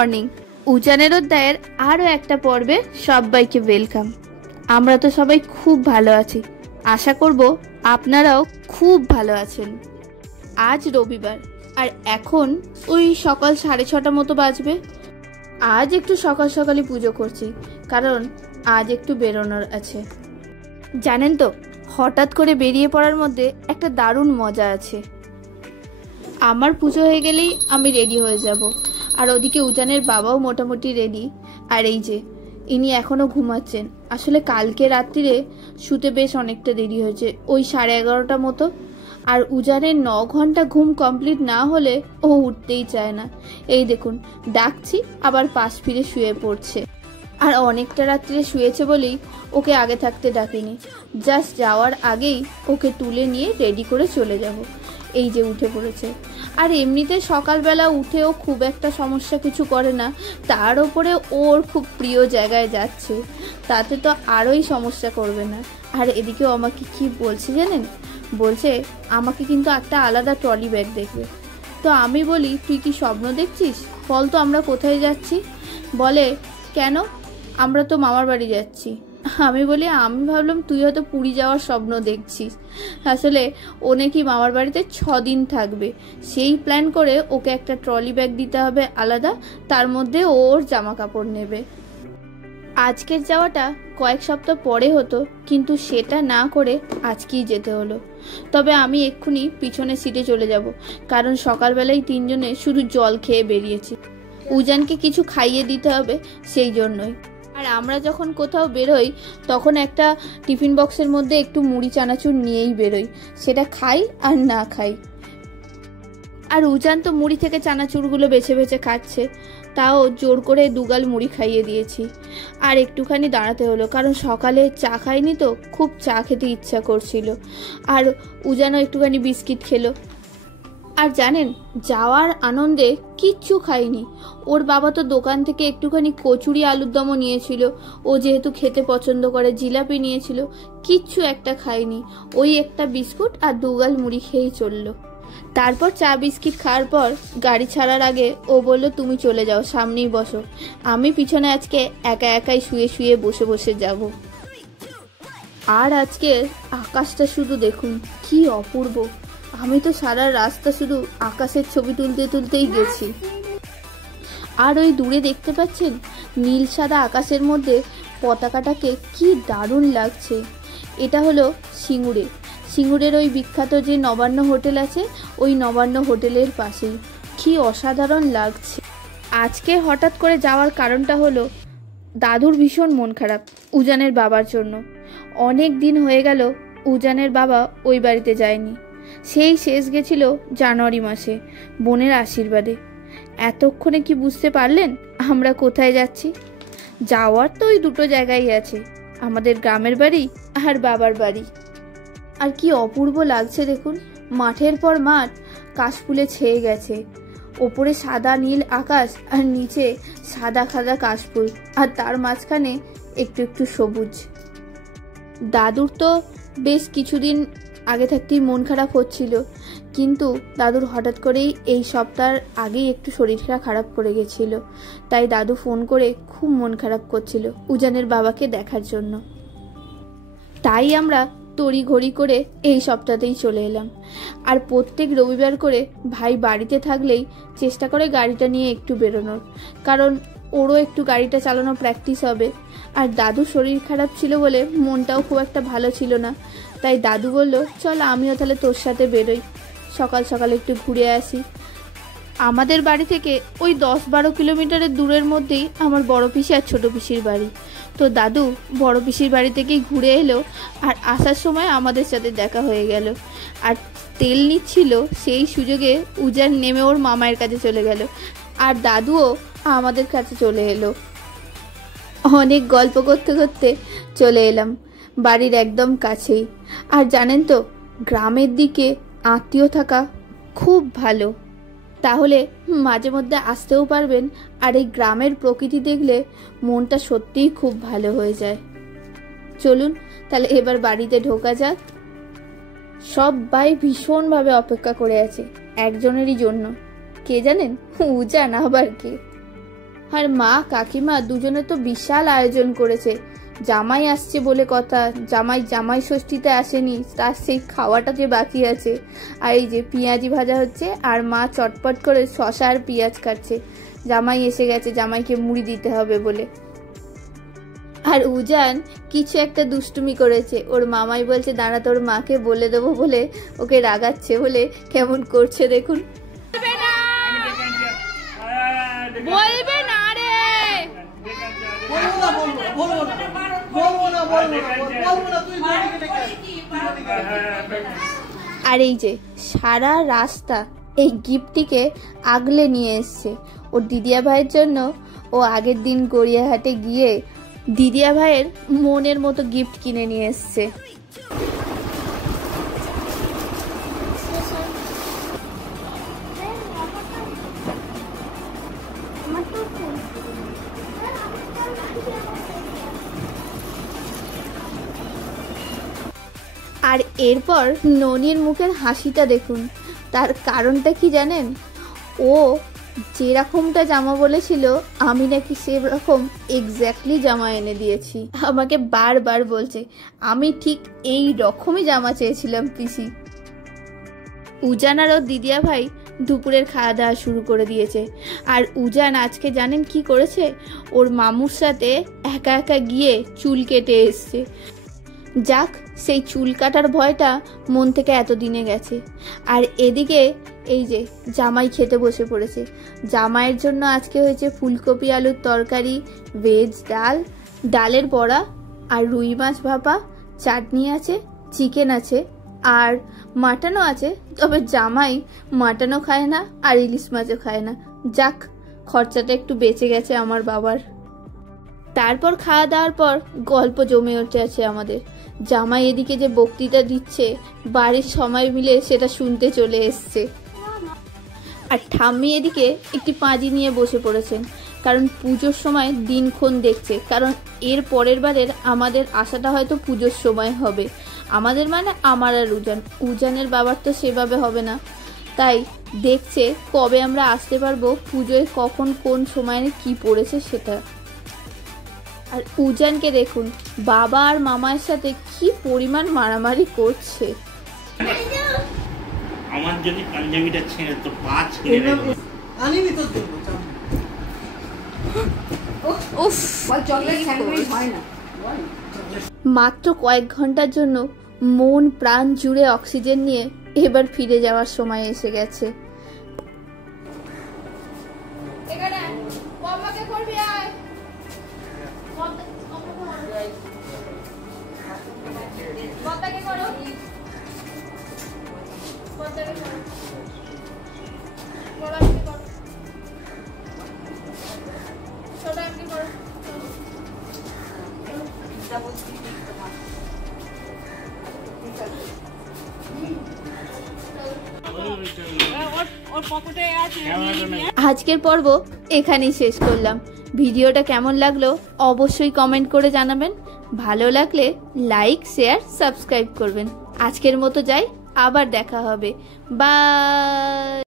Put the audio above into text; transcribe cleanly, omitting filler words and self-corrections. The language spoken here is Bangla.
মর্নিং। উজানের অধ্যায়ের আরও একটা পর্বে সবাইকে ওয়েলকাম। আমরা তো সবাই খুব ভালো আছি, আশা করব আপনারাও খুব ভালো আছেন। আজ রবিবার আর এখন ওই সকাল 6:30 মতো বাজবে। আজ একটু সকাল সকালই পুজো করছি, কারণ আজ একটু বেরোনোর আছে। জানেন তো, হঠাৎ করে বেরিয়ে পড়ার মধ্যে একটা দারুণ মজা আছে। আমার পুজো হয়ে গেলেই আমি রেডি হয়ে যাব, আর ওদিকে উজানের বাবাও মোটামুটি রেডি। আর এই যে ইনি এখনও ঘুমাচ্ছেন। আসলে কালকে রাত্রিরে শুতে বেশ অনেকটা দেরি হয়েছে, ওই 11:30 মতো। আর উজানের 9 ঘন্টা ঘুম কমপ্লিট না হলে ও উঠতেই চায় না। এই দেখুন, ডাকছি আবার পাশ ফিরে শুয়ে পড়ছে। আর অনেকটা রাত্রিরে শুয়েছে বলেই ওকে আগে থাকতে ডাকিনি, জাস্ট যাওয়ার আগেই ওকে তুলে নিয়ে রেডি করে চলে যাব। এই যে উঠে পড়েছে। আর এমনিতে সকালবেলা উঠেও খুব একটা সমস্যা কিছু করে না, তার ওপরে ওর খুব প্রিয় জায়গায় যাচ্ছে, তাতে তো আরোই সমস্যা করবে না। আর এদিকেও আমাকে কি বলছে জানেন, বলছে আমাকে কিন্তু একটা আলাদা ট্রলি ব্যাগ দেখবে। তো আমি বলি, তুই কি স্বপ্ন দেখছিস? বল তো আমরা কোথায় যাচ্ছি? বলে, কেন, আমরা তো মামার বাড়ি যাচ্ছি। আমি বলি, আমি ভাবলাম তুই হয়তো পুরী যাওয়ার স্বপ্ন দেখছিস। আসলে ও নাকি মামার বাড়িতে 6 দিন থাকবে, সেই প্ল্যান করে ওকে একটা ট্রলি ব্যাগ দিতে হবে আলাদা, তার মধ্যে ওর জামা কাপড় নেবে। আজকের যাওয়াটা কয়েক সপ্তাহ পরে হতো, কিন্তু সেটা না করে আজকেই যেতে হলো। তবে আমি এক্ষুনি পিছনের সিটে চলে যাব, কারণ সকালবেলায় 3 জনে শুধু জল খেয়ে বেরিয়েছি। উজানকে কিছু খাইয়ে দিতে হবে, সেই জন্যই। আর আমরা যখন কোথাও বেরোই তখন একটা টিফিন বক্সের মধ্যে একটু মুড়ি চানাচুর নিয়েই বেরোই, সেটা খাই আর না খাই। আর উজান তো মুড়ি থেকে চানাচুরগুলো বেছে বেছে খাচ্ছে, তাও জোর করে 2 গাল মুড়ি খাইয়ে দিয়েছি। আর একটুখানি দাঁড়াতে হলো, কারণ সকালে চা খাইনি তো, খুব চা খেতে ইচ্ছা করছিল। আর উজানও একটুখানি বিস্কিট খেলো। আর জানেন, যাওয়ার আনন্দে কিচ্ছু খাইনি। ওর বাবা তো দোকান থেকে একটুখানি কচুরি আলুর দমও নিয়েছিল, ও যেহেতু খেতে পছন্দ করে, জিলাপি নিয়েছিল, কিচ্ছু একটা খাইনি। ওই একটা বিস্কুট আর 2 গাল মুড়ি খেয়েই চললো। তারপর চা বিস্কিট খাওয়ার পর গাড়ি ছাড়ার আগে ও বলল, তুমি চলে যাও, সামনেই বসো, আমি পিছনে আজকে একা একাই শুয়ে শুয়ে বসে বসে যাব। আর আজকে আকাশটা শুধু দেখুন, কি অপূর্ব। আমি তো সারা রাস্তা শুধু আকাশের ছবি তুলতে তুলতেই গেছি। আর ওই দূরে দেখতে পাচ্ছেন, নীল সাদা আকাশের মধ্যে পতাকাটাকে কি দারুণ লাগছে। এটা হলো সিঙ্গুরে। সিঙ্গুরের ওই বিখ্যাত যে নবান্ন হোটেল আছে, ওই নবান্ন হোটেলের পাশেই। কি অসাধারণ লাগছে। আজকে হঠাৎ করে যাওয়ার কারণটা হলো, দাদুর ভীষণ মন খারাপ উজানের বাবার জন্য। অনেক দিন হয়ে গেল উজানের বাবা ওই বাড়িতে যায়নি। সেই শেষ গেছিল জানুয়ারি মাসে, বোনের আশীর্বাদে। এতক্ষণে কি বুঝতে পারলেন আমরা কোথায় যাচ্ছি? যাওয়ার তো ওই 2টো জায়গায় আছে, আমাদের গ্রামের বাড়ি আর বাবার বাড়ি। আর কি অপূর্ব লাগছে দেখুন, মাঠের পর মাঠ কাশফুলে ছেয়ে গেছে। ওপরে সাদা নীল আকাশ, আর নিচে সাদা খাদা কাশফুল, আর তার মাঝখানে একটু একটু সবুজ। দাদুর তো বেশ কিছুদিন আগে থাকতেই মন খারাপ হচ্ছিল, কিন্তু দাদুর হঠাৎ করেই এই সপ্তাহের আগেই একটু শরীরটা খারাপ করে গেছিল। তাই দাদু ফোন করে খুব মন খারাপ করছিল উজানের বাবাকে দেখার জন্য। তাই আমরা তড়িঘড়ি করে এই সপ্তাহতেই চলে এলাম। আর প্রত্যেক রবিবার করে ভাই বাড়িতে থাকলেই চেষ্টা করে গাড়িটা নিয়ে একটু বেরোনোর, কারণ ওরও একটু গাড়িটা চালানো প্র্যাকটিস হবে। আর দাদুর শরীর খারাপ ছিল বলে মনটাও খুব একটা ভালো ছিল না, তাই দাদু বলল, চল আমিও তাহলে তোর সাথে বেরোই, সকাল সকাল একটু ঘুরে আসি। আমাদের বাড়ি থেকে ওই 10-12 কিলোমিটারের দূরের মধ্যেই আমার বড় পিসি আর ছোট পিসির বাড়ি। তো দাদু বড় পিসির বাড়ি থেকেই ঘুরে এলো, আর আসার সময় আমাদের সাথে দেখা হয়ে গেল। আর তেল নিচ্ছিল, সেই সুযোগে উজান নেমে ওর মামায়ের কাছে চলে গেল, আর দাদুও আমাদের কাছে চলে এলো। অনেক গল্প করতে করতে চলে এলাম বাড়ির একদম কাছেই। আর জানেন তো, গ্রামের দিকে আত্মীয় থাকা খুব ভালো, তাহলে মাঝে মধ্যে আসতেও পারবেন। আর এই গ্রামের প্রকৃতি দেখলে মনটা সত্যিই খুব ভালো হয়ে যায়। চলুন তাহলে এবার বাড়িতে ঢোকা যাক। সবাই ভীষণভাবে অপেক্ষা করে আছে একজনেরই জন্য। কে জানেন? উজান, আবার কে? আর মা কাকিমা দুজনে তো বিশাল আয়োজন করেছে। জামাই আসছে বলে কথা, জামাই ষষ্ঠীতে আসেনি, তার সেই খাওয়াটা যে বাকি আছে। আর এই যে পেঁয়াজি ভাজা হচ্ছে আর মা চটপট করে শসা আর পেঁয়াজ কাটছে। জামাই এসে গেছে, জামাইকে মুড়ি দিতে হবে বলে। আর উজান কিছু একটা দুষ্টুমি করেছে, ওর মামাই বলছে দাঁড়া তোর মাকে বলে দেবো বলে ওকে রাগাচ্ছে, বলে কেমন করছে দেখুন। বলবে না রে, আর এই যে সারা রাস্তা এই গিফটটিকে আগলে নিয়ে এসছে ওর দিদিয়া ভাইয়ের জন্য। ও আগের দিন গড়িয়াহাটে গিয়ে দিদিয়া ভাইয়ের মনের মতো গিফট কিনে নিয়ে এসছে। আর এরপর ননির মুখের হাসিটা দেখুন, তার কারণটা কি জানেন? ও যেরকমটা জামা বলেছিল আমি নাকি সেরকম এক্স্যাক্টলি জামা এনে দিয়েছি। আমাকে বারবার বলছে আমি ঠিক এই রকমই জামা চেয়েছিলাম পিসি। উজান আর ওর দিদিয়া ভাই দুপুরের খাওয়া দাওয়া শুরু করে দিয়েছে। আর উজান আজকে জানেন কি করেছে? ওর মামুর সাথে একা একা গিয়ে চুল কেটে এসছে। যাক, সেই চুল কাটার ভয়টা মন থেকে এতদিনে গেছে। আর এদিকে এই যে জামাই খেতে বসে পড়েছে। জামাইয়ের জন্য আজকে হয়েছে ফুলকপি আলুর তরকারি, ভেজ ডাল, ডালের বড়া আর রুই মাছ ভাপা, চাটনি আছে, চিকেন আছে আর মাটনও আছে। তবে জামাই মাটনও খায় না আর ইলিশ মাছও খায় না। যাক, খরচাটা একটু বেঁচে গেছে আমার বাবার। তারপর খাওয়া দাওয়ার পর গল্প জমে উঠেছে আমাদের। জামাই এদিকে যে বক্তৃতা দিচ্ছে বাড়ির সবাই মিলে সেটা শুনতে চলে এসছে। আর ঠাম্মি এদিকে একটি পাঁজি নিয়ে বসে পড়েছেন, কারণ পুজোর সময় দিনক্ষণ দেখছে। কারণ এর পরের বারের আমাদের আশাটা হয়তো পুজোর সময় হবে। আমাদের মানে আমার আর উজানের বাবার তো সেভাবে হবে না, তাই দেখছে কবে আমরা আসতে পারবো, পুজোয় কখন কোন সময়ে কি পড়েছে সেটা। আর উজানকে দেখুন বাবা আর মামার সাথে কি পরিমাণ মারামারি করছে। আমার যদি পাঞ্জাবিটা ছেড়ে তো পাঁচ কিনে নেব আনিনি তো দেব। উফ, মাত্র কয়েক ঘন্টার জন্য মন প্রাণ জুড়ে অক্সিজেন নিয়ে এবার ফিরে যাওয়ার সময় এসে গেছে। আজকের পর্ব এখানেই শেষ করলাম। ভিডিওটা কেমন লাগলো অবশ্যই কমেন্ট করে জানাবেন। ভালো লাগলে লাইক, শেয়ার, সাবস্ক্রাইব করবেন। আজকের মতো যাই, আবার দেখা হবে। বাই।